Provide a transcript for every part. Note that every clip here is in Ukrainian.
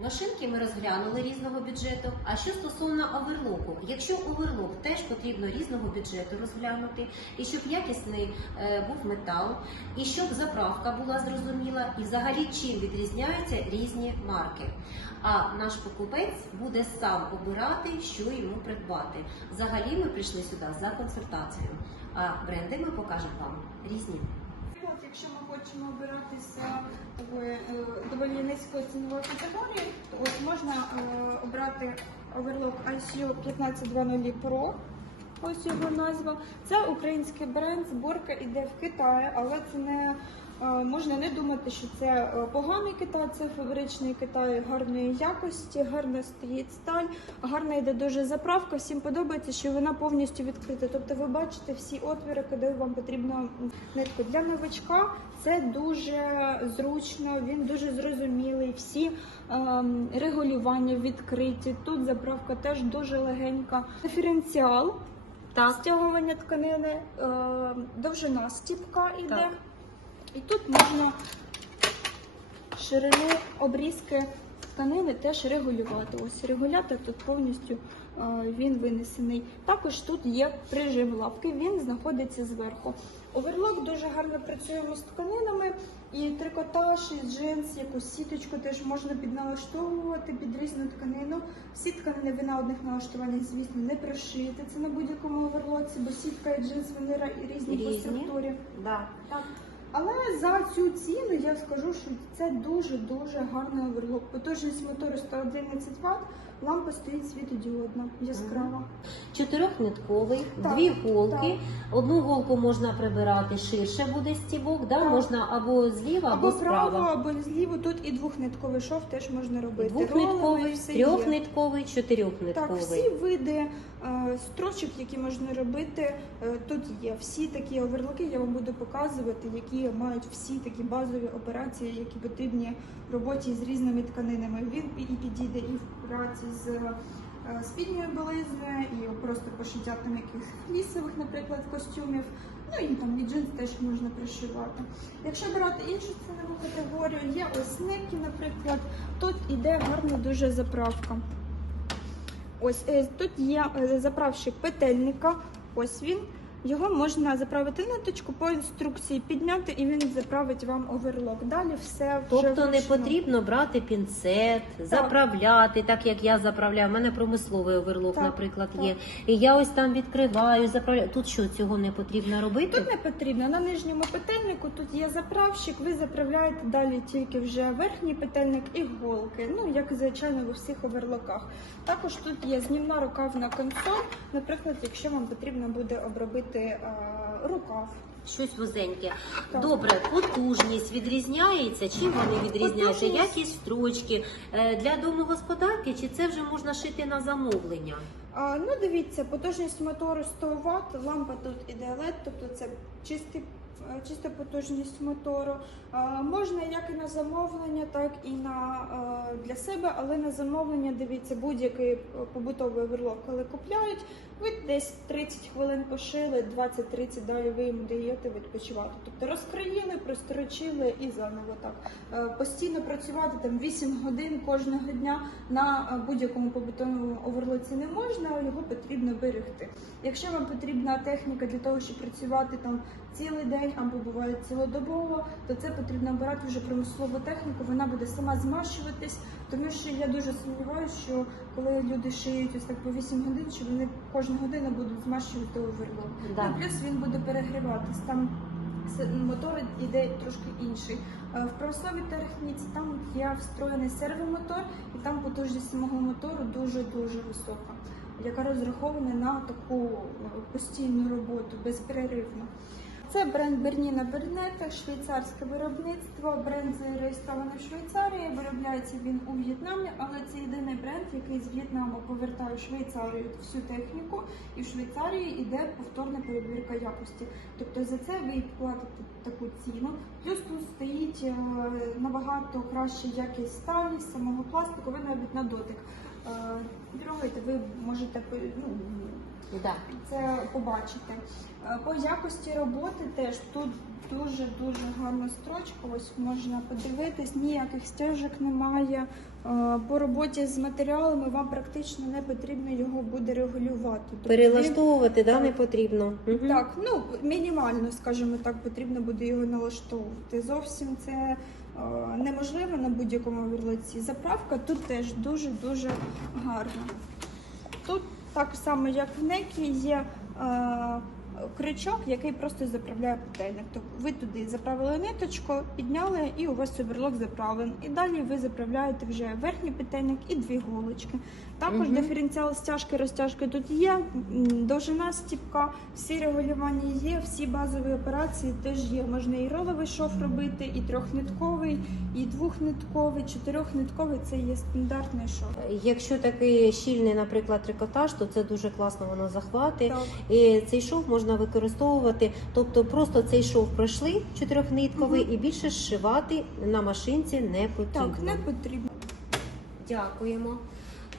Машинки ми розглянули різного бюджету. А що стосовно оверлоку, якщо оверлок теж потрібно різного бюджету розглянути, і щоб якісний е, був метал, і щоб заправка була зрозуміла, і взагалі чим відрізняються різні марки. А наш покупець буде сам обирати, що йому придбати. Взагалі ми прийшли сюди за консультацією, а бренди ми покажемо вам різні. Наприклад, якщо ми хочемо обиратися такої е, доволі низької цінової категорії, то можна е, обрати оверлок ICU 1520 Pro. Ось його назва. Це український бренд, зборка іде в Китаї, але це не е, можна не думати, що це е, поганий Китай, це фабричний Китай гарної якості, гарно стоїть сталь, гарна йде дуже заправка. Всім подобається, що вона повністю відкрита. Тобто ви бачите всі отвіри, куди вам потрібно нитку. Для новачка це дуже зручно, він дуже зрозумілий. Всі ем, регулювання відкриті. Тут заправка теж дуже легенька. Диференціал стягування тканини, е, довжина стіпка йде. Так. І тут можна ширину обрізки тканини теж регулювати. Ось регулятор тут повністю він винесений. Також тут є прижим лапки, він знаходиться зверху. Оверлок дуже гарно працюємо з тканинами, і трикотаж, і джинс, якусь сіточку теж можна підналаштовувати під різну тканину. Всі тканини ви на одних налаштуваннях, звісно, не прошиєте це на будь-якому оверлоці, бо сітка і джинс вони ра- різні, по структурі. Да. Так. Але за цю ціну я скажу, що це дуже-дуже гарний оверлок. Потужність мотору 111 Вт, лампа стоїть світодіодна, яскрава. Чотирьохнитковий, Так, дві голки. Одну голку можна прибирати ширше буде стібок, да? Так. можна або зліва, або, Або право, справа. або зліво. Тут і двохнитковий шов теж можна робити. Роловий, Двохнитковий, все є. трьохнитковий, Так, чотирьохнитковий. всі види е, строчок, які можна робити, е, тут є. Всі такі оверлоки я вам буду показувати, які мають всі такі базові операції, які потрібні в роботі з різними тканинами. Він і підійде і в праці з е, спідньою білизною, і просто пошиття там якихось лісових, наприклад, костюмів. Ну і там і джинс теж можна пришивати. Якщо брати іншу цінову категорію, є ось нитки, наприклад, тут іде гарна дуже заправка. Ось е, тут є е, заправщик петельника. Ось він. Його можна заправити ниточку по інструкції, підняти, і він заправить вам оверлок. Далі все вже Тобто не вручну. потрібно брати пінцет, заправляти, так як я заправляю. У мене промисловий оверлок, Так, наприклад, так. є. І я ось там відкриваю, заправляю. Тут що, цього не потрібно робити? Тут не потрібно. На нижньому петельнику тут є заправщик, ви заправляєте далі тільки вже верхній петельник і голки. Ну, як звичайно, у всіх оверлоках. Також тут є знімна рукавна консоль. Наприклад, якщо вам потрібно буде обробити е, рукав. Щось вузеньке. Так. Добре, потужність відрізняється. Чим вони відрізняються? Потужність- Якісь строчки Е, для домогосподарки, чи це вже можна шити на замовлення? А, ну, дивіться, потужність мотору 100 Вт, лампа тут іде LED, тобто це чистий, е, чиста потужність мотору. А, можна як і на замовлення, так і на, для себе, але на замовлення, дивіться, будь-який побутовий оверлок, коли купляють, ви десь 30 хвилин пошили, 20-30 далі ви їм даєте відпочивати. Тобто розкроїли, прострочили і заново так. Е, Постійно працювати там 8 годин кожного дня на е, будь-якому побутовому оверлоці не можна, його потрібно берегти. Якщо вам потрібна техніка для того, щоб працювати там цілий день або буває цілодобово, то це потрібно обирати вже промислову техніку. Вона буде сама змащуватись, тому що я дуже сумніваюся, що коли люди шиють ось так по 8 годин, що вони кожну годину будуть змащувати оверлок. Да. Ну, плюс він буде перегріватись. Там мотор іде трошки інший. Е, В промисловій техніці там є встроєний сервомотор, і там потужність самого мотору дуже-дуже висока, яка розрахована на таку е, постійну роботу, безперервно. Це бренд Берніна Бернета, швейцарське виробництво. Бренд зареєстрований в Швейцарії. Виробляється він у В'єтнамі, але це єдиний бренд, який з В'єтнаму повертає в Швейцарію всю техніку, і в Швейцарії йде повторна перевірка якості. Тобто за це ви платите таку ціну. Плюс тут стоїть е, набагато краща якість сталі, самого пластику, ви навіть на дотик. Трогайте, ви можете ну, Да. це побачити. Е, По якості роботи теж тут дуже дуже гарна строчка. Ось можна подивитись, ніяких стяжок немає. Е, По роботі з матеріалами вам практично не потрібно його буде регулювати. Тобто Перелаштовувати да, Так. не потрібно. Так, ну мінімально, скажімо так, потрібно буде його налаштовувати. Зовсім це е, неможливо на будь-якому вірлиці. Заправка тут теж дуже дуже гарна. Тут так само, як в некі, є е, крючок, який просто заправляє петельник. Тобто ви туди заправили ниточку, підняли і у вас оверлок заправлений. І далі ви заправляєте вже верхній петельник і дві голочки. Також Мгм. диференціал стяжки, розтяжки тут є, довжина стіпка, всі регулювання є, всі базові операції теж є. Можна і роловий шов робити, і трьохнитковий, і двохнитковий, чотирьохнитковий це є стандартний шов. Якщо такий щільний, наприклад, трикотаж, то це дуже класно воно захватить. Так. І цей шов можна використовувати, тобто просто цей шов пройшли чотирьохнитковий і більше зшивати на машинці не потрібно. Так, не потрібно. Дякуємо.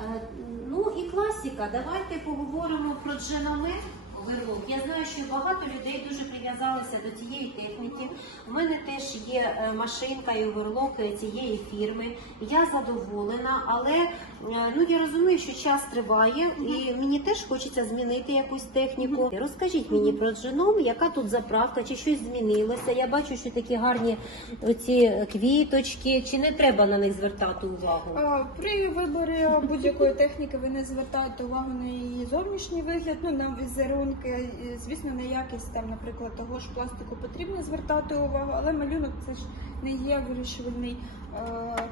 Е, Ну і класіка. Давайте поговоримо про дженомет. Оверлок. Я знаю, що багато людей дуже прив'язалися до цієї техніки. У мене теж є е, машинка і оверлок е, цієї фірми. Я задоволена, але е, ну я розумію, що час триває, і мені теж хочеться змінити якусь техніку. Розкажіть мені про дженом, яка тут заправка, чи щось змінилося. Я бачу, що такі гарні оці квіточки, чи не треба на них звертати увагу? При виборі будь-якої техніки ви не звертаєте увагу на її зовнішній вигляд, ну на візерунки. І, Звісно, на якість там, наприклад, того ж пластику потрібно звертати увагу, але малюнок це ж не є вирішувальний е.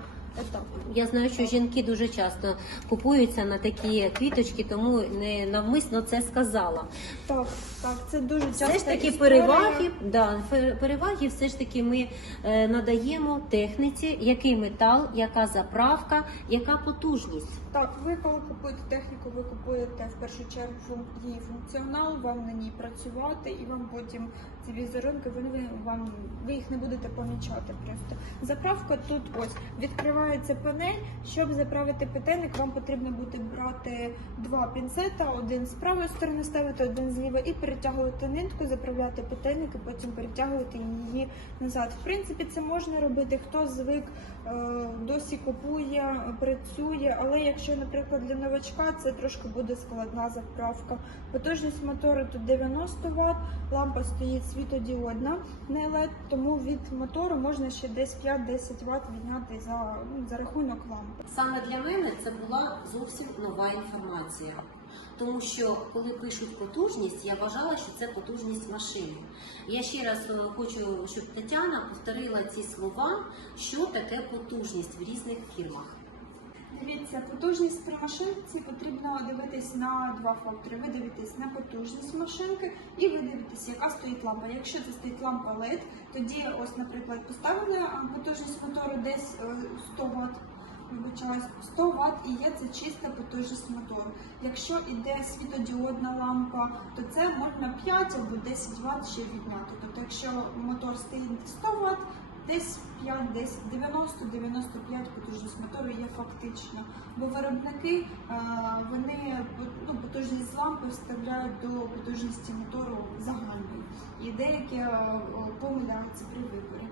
Я знаю, що жінки дуже часто купуються на такі квіточки, тому не навмисно це сказала. Так, так, це дуже часто. Все ж таки історія. переваги, да, переваги все ж таки ми е, надаємо техніці, який метал, яка заправка, яка потужність. Так, ви коли купуєте техніку, ви купуєте в першу чергу її функціонал, вам на ній працювати, і вам потім ці візерунки, вони вам ви їх не будете помічати. Просто заправка тут ось відкривається панель. Щоб заправити петельник, вам потрібно буде брати два пінцета, один з правої сторони ставити, один зліва, і перетягувати нитку, заправляти петельник, і потім перетягувати її назад. В принципі, це можна робити. Хто звик е, досі купує, працює, але якщо, наприклад, для новачка це трошки буде складна заправка. Потужність мотору тут 90 Вт, лампа стоїть світодіодна, не LED, тому від мотору можна ще десь 5-10 Вт відняти за, ну, за рахунок лампи. Саме для мене це була зовсім нова інформація. Тому що коли пишуть потужність, я вважала, що це потужність машини. Я ще раз е, хочу, щоб Тетяна повторила ці слова, що таке потужність в різних фірмах. Дивіться, потужність при машинці потрібно дивитись на два фактори. Ви дивитесь на потужність машинки і ви дивитесь, яка стоїть лампа. Якщо це стоїть лампа LED, тоді ось, наприклад, поставили потужність мотору десь е, 100 Вт. Вибачаюсь, 100 Вт і є це чиста потужність мотору. Якщо іде світодіодна лампа, то це можна 5 або 10 Вт ще відняти. Тобто, якщо мотор стоїть 100 Вт, десь 5, десь 90-95 потужність мотору є фактично. Бо виробники е, вони ну, потужність лампи вставляють до потужності мотору загальної. І деякі е, помиляються при виборі.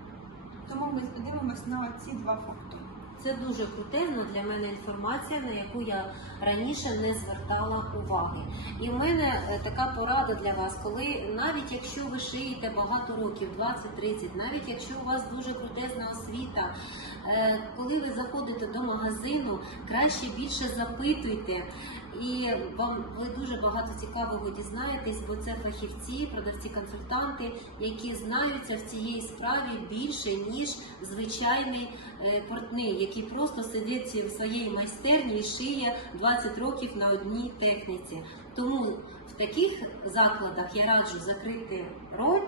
Тому ми дивимося на ці два фактори. Це дуже крутезна для мене інформація, на яку я раніше не звертала уваги. І в мене е, така порада для вас, коли навіть якщо ви шиєте багато років, 20-30, навіть якщо у вас дуже крутезна освіта, е, коли ви заходите до магазину, краще більше запитуйте. І вам ви дуже багато цікавого дізнаєтесь, бо це фахівці, продавці, консультанти, які знаються в цієї справі більше ніж звичайний е, портний, який просто сидить в своїй майстерні і шиє 20 років на одній техніці. Тому в таких закладах я раджу закрити рот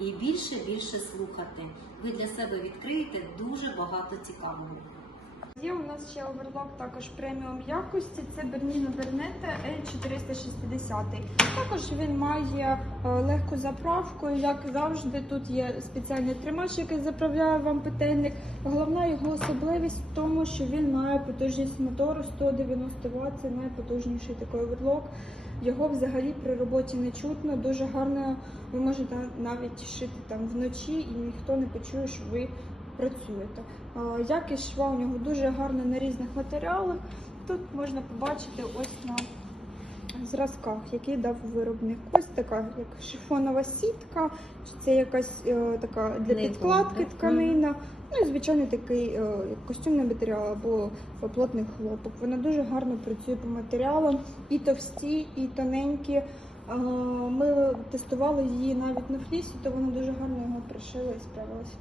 і більше більше слухати. Ви для себе відкриєте дуже багато цікавого. Є у нас ще оверлок також преміум якості. Це Bernino Bernetta L460. Також він має е, легку заправку. Як завжди, тут є спеціальний тримач, який заправляє вам петельник. Головна його особливість в тому, що він має потужність мотору 190 Вт. Це найпотужніший такий оверлок. Його взагалі при роботі не чутно. Дуже гарно ви можете навіть шити там вночі, і ніхто не почує, що ви працюєте. Якість шва у нього дуже гарна на різних матеріалах. Тут можна побачити ось на зразках, які дав виробник. Ось така як шифонова сітка, чи це якась е, така для підкладки так? тканина. Ну і звичайно такий е, костюмний матеріал або плотний хлопок. Вона дуже гарно працює по матеріалам, і товсті, і тоненькі. Е, Ми тестували її навіть на флісі, то вона дуже гарно його пришила і справилася.